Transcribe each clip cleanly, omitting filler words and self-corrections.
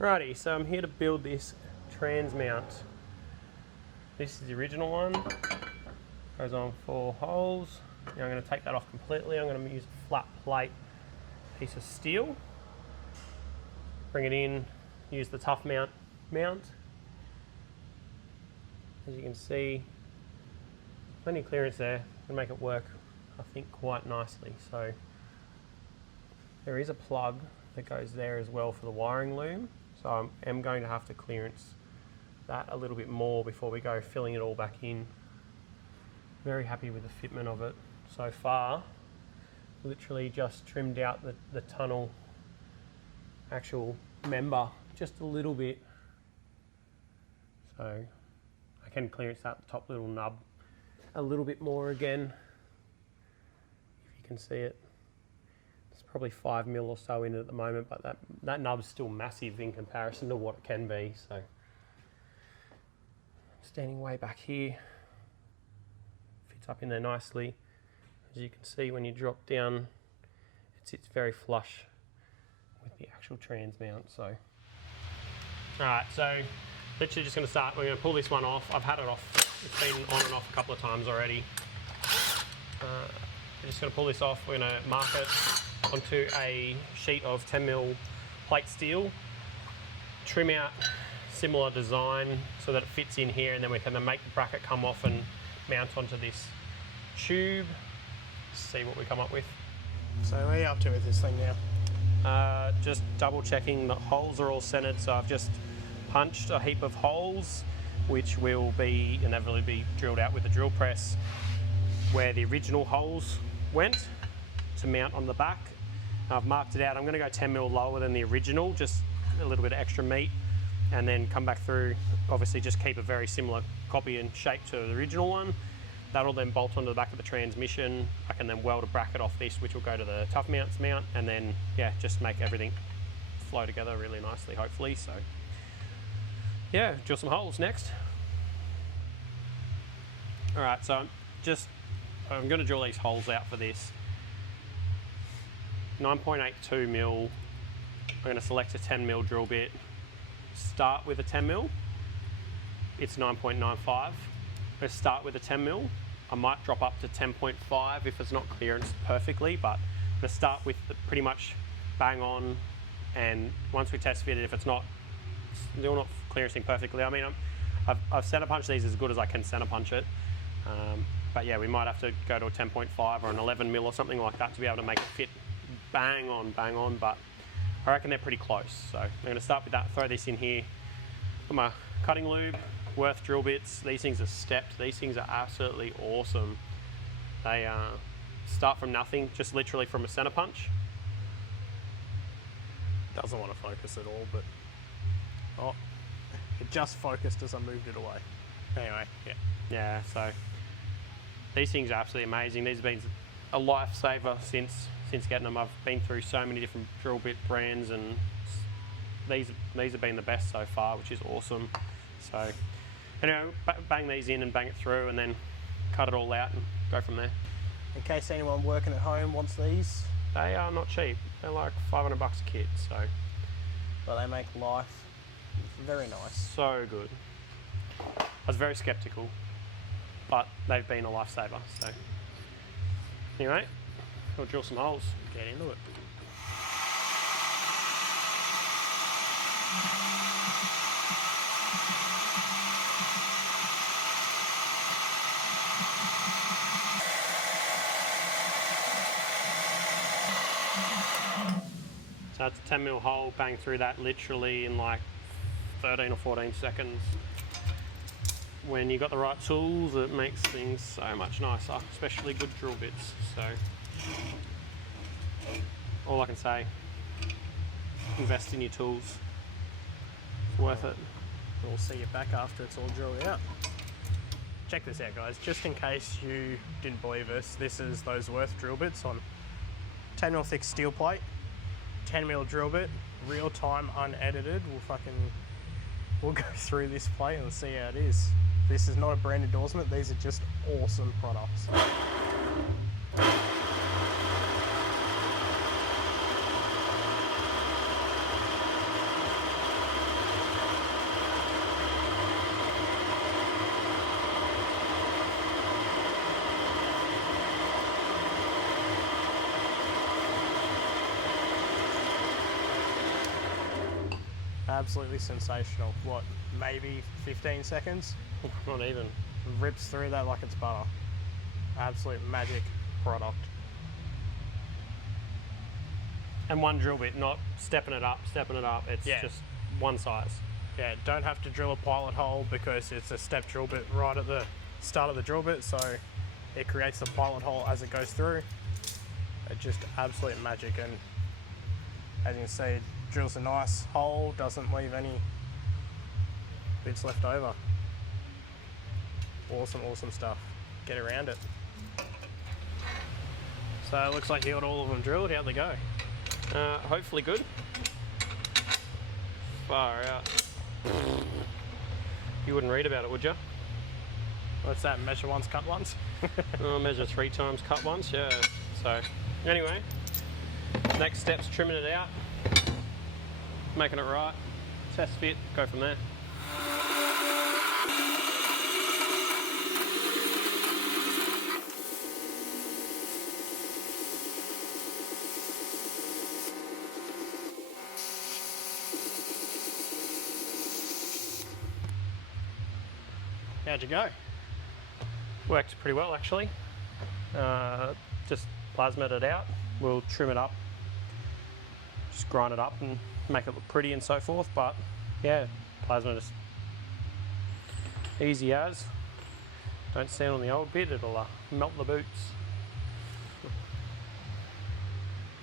Righty, so I'm here to build this trans mount. This is the original one. Goes on 4 holes. Now I'm going to take that off completely. I'm going to use a flat plate piece of steel. Bring it in, use the Tuff mount. As you can see, plenty of clearance there. Going to make it work, I think, quite nicely. So there is a plug that goes there as well for the wiring loom. So I am going to have to clearance that a little bit more before we go filling it all back in. Very happy with the fitment of it so far. Literally just trimmed out the tunnel actual member just a little bit. So I can clearance that top little nub a little bit more again, if you can see it. It's probably 5 mil or so in it at the moment, but that nub's still massive in comparison to what it can be. So standing way back here, fits up in there nicely. As you can see, when you drop down, it sits very flush with the actual trans mount. So alright, so literally just going to start. We're going to pull this one off. I've had it off. It's been on and off a couple of times already. We're just going to pull this off. We're going to mark it onto a sheet of 10mm plate steel. Trim out similar design so that it fits in here, and then we can then make the bracket come off and mount onto this tube. See what we come up with. So where are you up to with this thing now? Just double checking the holes are all centered. So I've just punched a heap of holes, which will be inevitably be drilled out with the drill press where the original holes went to mount on the back. I've marked it out. I'm going to go 10mm lower than the original, just a little bit of extra meat, and then come back through. Obviously just keep a very similar copy and shape to the original one. That'll then bolt onto the back of the transmission. I can then weld a bracket off this, which will go to the Tuff mount, and then yeah, just make everything flow together really nicely, hopefully. So yeah, drill some holes next. All right, so I'm going to drill these holes out for this. 9.82mm. I'm going to select a 10mm drill bit. Start with a 10mm. It's 9.95. I'm going to start with a 10mm. I might drop up to 10.5 if it's not clearanced perfectly, but I'm going to start with pretty much bang on, and once we test fit it, if it's not still not clearancing perfectly, I mean, I've center punched these as good as I can center punch it, but yeah, we might have to go to a 10.5 or an 11mm or something like that to be able to make it fit bang on, but I reckon they're pretty close. So I'm going to start with that, throw this in here. Got my cutting lube, Worth drill bits. These things are stepped. These things are absolutely awesome. They start from nothing, just literally from a center punch. Doesn't want to focus at all, but oh, it just focused as I moved it away. Anyway, yeah. So these things are absolutely amazing. These have been a lifesaver since getting them. I've been through so many different drill bit brands, and these have been the best so far, which is awesome. So anyway, bang these in and bang it through, and then cut it all out and go from there. In case anyone working at home wants these, they are not cheap. They're like $500 a kit. So, but they make life very nice. So good. I was very skeptical, but they've been a lifesaver. So anyway, we'll drill some holes. Get into it. So that's a 10mm hole, bang through that literally in like 13 or 14 seconds. When you've got the right tools, it makes things so much nicer, especially good drill bits. So all I can say, invest in your tools. It's worth it. We'll see you back after it's all drilled out. Check this out, guys. Just in case you didn't believe us, this is those Worth drill bits on 10mm thick steel plate. 10mm drill bit, real time, unedited. We'll go through this plate and see how it is. This is not a brand endorsement, these are just awesome products. Absolutely sensational. What, maybe 15 seconds? Not even. Rips through that like it's butter. Absolute magic product. And one drill bit, not stepping it up. It's just one size. Yeah, don't have to drill a pilot hole because it's a step drill bit right at the start of the drill bit, so it creates the pilot hole as it goes through. It's just absolute magic, and as you can see, it drills a nice hole, doesn't leave any bits left over. Awesome, awesome stuff. Get around it. So it looks like you got all of them drilled. How'd they go? Hopefully good. Far out. You wouldn't read about it, would you? What's that? Measure once, cut once? I'll measure 3 times, cut once, yeah. So, anyway, next step's trimming it out, making it right, test fit, go from there. How'd you go? Worked pretty well actually. Just plasmid it out. We'll trim it up, just grind it up and make it look pretty and so forth. But yeah, plasmid is easy as. Don't stand on the old bit, it'll melt the boots.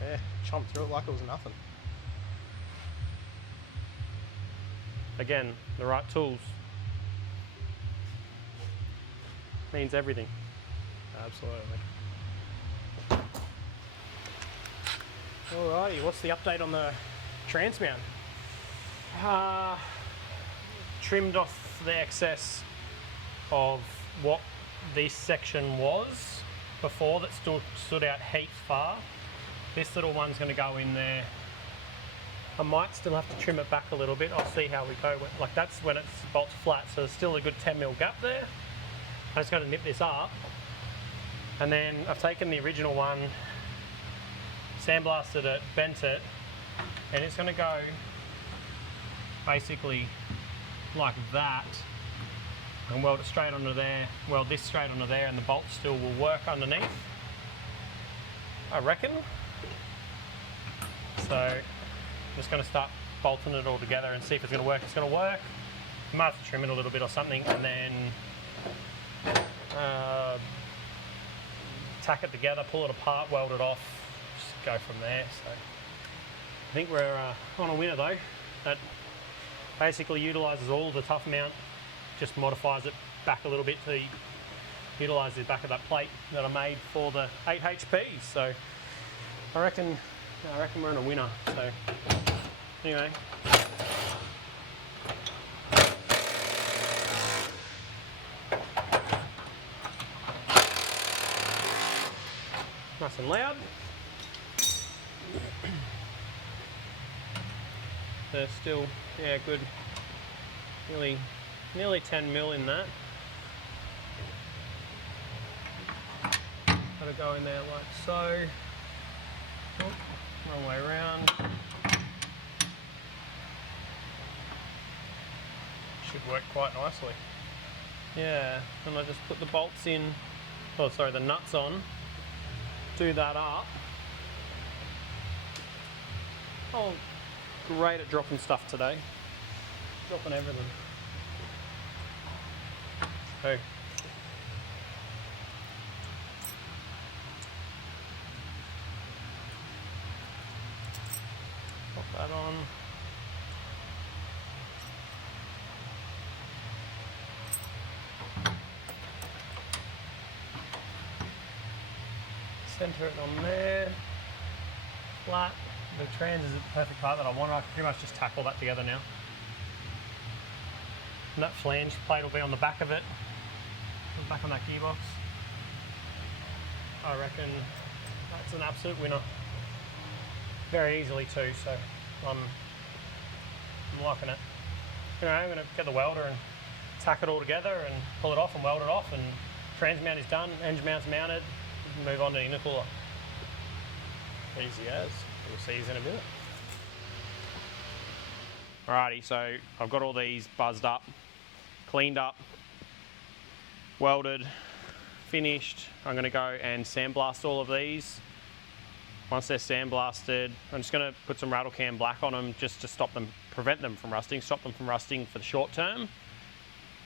Yeah, chomp through it like it was nothing. Again, the right tools means everything. Absolutely. Alrighty, what's the update on the trans mount? Trimmed off the excess of what this section was before that stood out heaps far. This little one's going to go in there. I might still have to trim it back a little bit. I'll see how we go. Like that's when it's bolts flat, so there's still a good 10mm gap there. I just got to nip this up, and then I've taken the original one, sandblasted it, bent it, and it's going to go basically like that, and weld it straight onto there, weld this straight onto there, and the bolt still will work underneath, I reckon. So I'm just going to start bolting it all together and see if it's going to work. It's going to work. I might have to trim it a little bit or something, and then tack it together, pull it apart, weld it off, just go from there. So I think we're on a winner though. That basically utilises all the Tuff mount, just modifies it back a little bit to utilise the back of that plate that I made for the 8 HP. So I reckon we're on a winner. So anyway. Nice and loud. They're still, yeah, good. Nearly 10mm in that. Gotta go in there like so. Oh, wrong way around. Should work quite nicely. Yeah, and I just put the bolts in, oh sorry, the nuts on. Do that up. Oh, great at dropping stuff today. Dropping everything. So, pop that on. Center it on there, flat. The trans is the perfect part that I want. I can pretty much just tack all that together now. And that flange plate will be on the back of it, back on that gearbox. I reckon that's an absolute winner. Very easily too, so I'm liking it. Anyway, I'm going to get the welder and tack it all together and pull it off and weld it off, and trans mount is done, engine mount's mounted. Move on to the intercooler. Easy as. We'll see you in a minute. Alrighty, so I've got all these buzzed up, cleaned up, welded, finished. I'm going to go and sandblast all of these. Once they're sandblasted, I'm just going to put some rattle can black on them just to stop them, prevent them from rusting, stop them from rusting for the short term.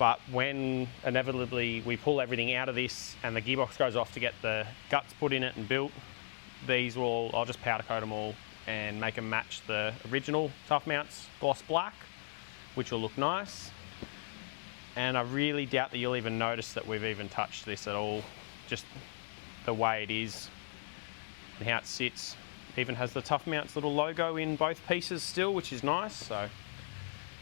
But when inevitably we pull everything out of this and the gearbox goes off to get the guts put in it and built, I'll just powder coat them all and make them match the original Tuff mounts gloss black, which will look nice. And I really doubt that you'll even notice that we've even touched this at all, just the way it is and how it sits. It even has the Tuff mounts little logo in both pieces still, which is nice. So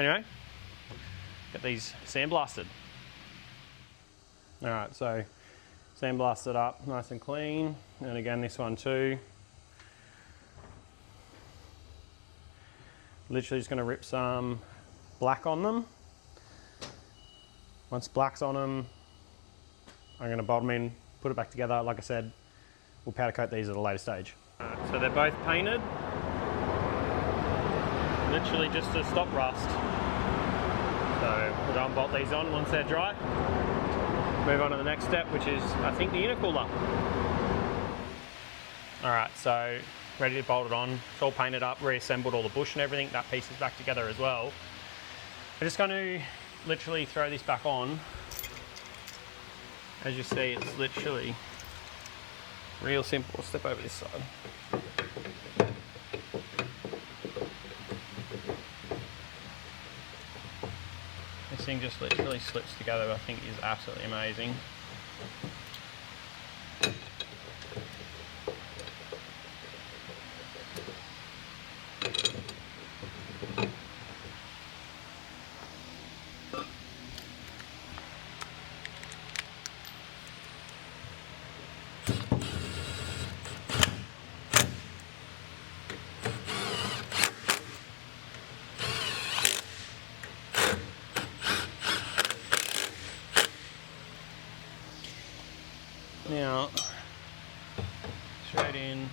anyway, get these sandblasted. All right, so sandblasted up nice and clean. And again, this one too. Literally just going to rip some black on them. Once black's on them, I'm going to bolt them in, put it back together. Like I said, we'll powder coat these at a later stage. So they're both painted, literally just to stop rust. So we'll go and bolt these on once they're dry. Move on to the next step, which is, I think, the intercooler. All right, so ready to bolt it on. It's all painted up, reassembled all the bush and everything. That piece is back together as well. I'm just going to literally throw this back on. As you see, it's literally real simple. I'll step over this side. This thing just literally slips together, I think is absolutely amazing. Now, straight in.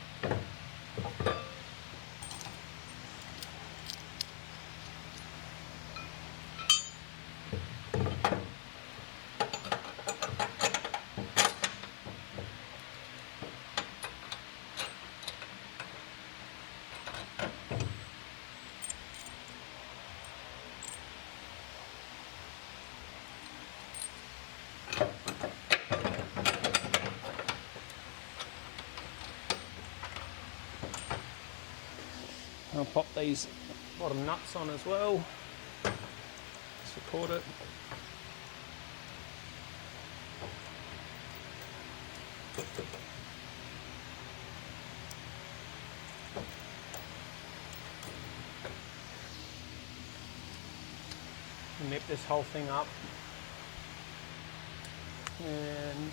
I'll pop these bottom nuts on as well, support it. Nip this whole thing up and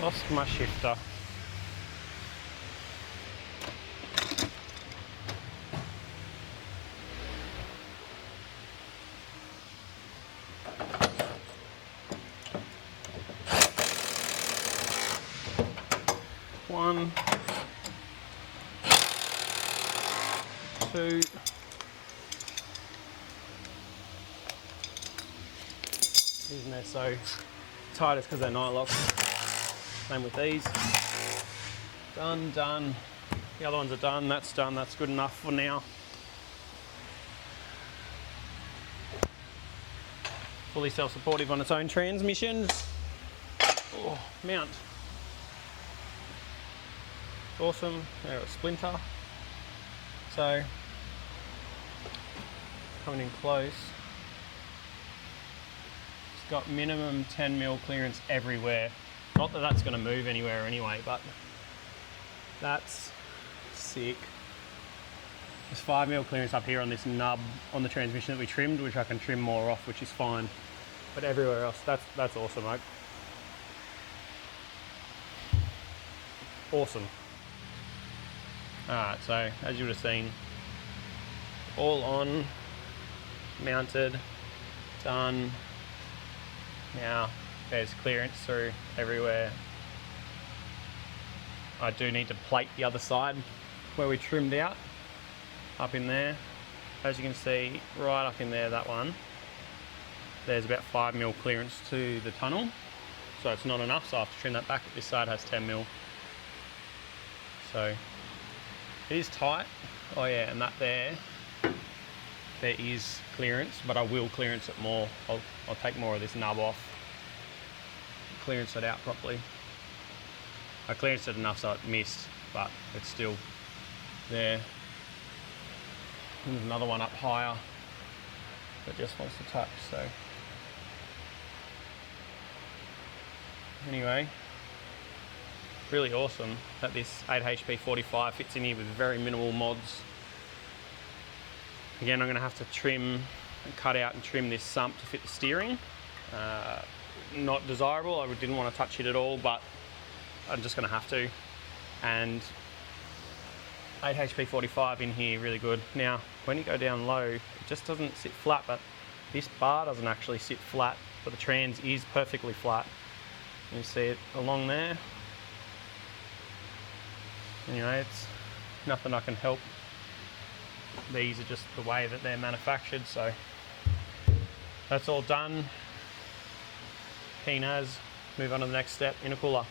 lost my shifter. One, two, these are so tight, it's because they're night locks. Same with these. Done, done. The other ones are done, that's good enough for now. Fully self-supportive on its own transmissions. Oh, mount. Awesome, there, a splinter. So, coming in close. It's got minimum 10mm clearance everywhere. Not that that's going to move anywhere anyway, but that's sick. There's 5mm clearance up here on this nub on the transmission that we trimmed, which I can trim more off, which is fine. But everywhere else, that's awesome, mate. Awesome. Alright, so as you would have seen, all on, mounted, done. Now there's clearance through everywhere. I do need to plate the other side where we trimmed out, up in there. As you can see, right up in there, that one, there's about 5mm clearance to the tunnel. So it's not enough, so I have to trim that back. This side has 10mm. So it is tight. Oh yeah, and that there is clearance, but I will clearance it more. I'll take more of this nub off, clearance it out properly. I clearanced it enough so it missed, but it's still there. And there's another one up higher that just wants to touch, so. Anyway, really awesome that this 8HP 45 fits in here with very minimal mods. Again, I'm going to have to trim and cut out and trim this sump to fit the steering. Not desirable, I didn't want to touch it at all, but I'm just going to have to. And 8HP 45 in here, really good. Now, when you go down low, it just doesn't sit flat, but this bar doesn't actually sit flat, but the trans is perfectly flat. You see it along there. Anyway, it's nothing I can help. These are just the way that they're manufactured, so that's all done. Keen as, move on to the next step, intercooler.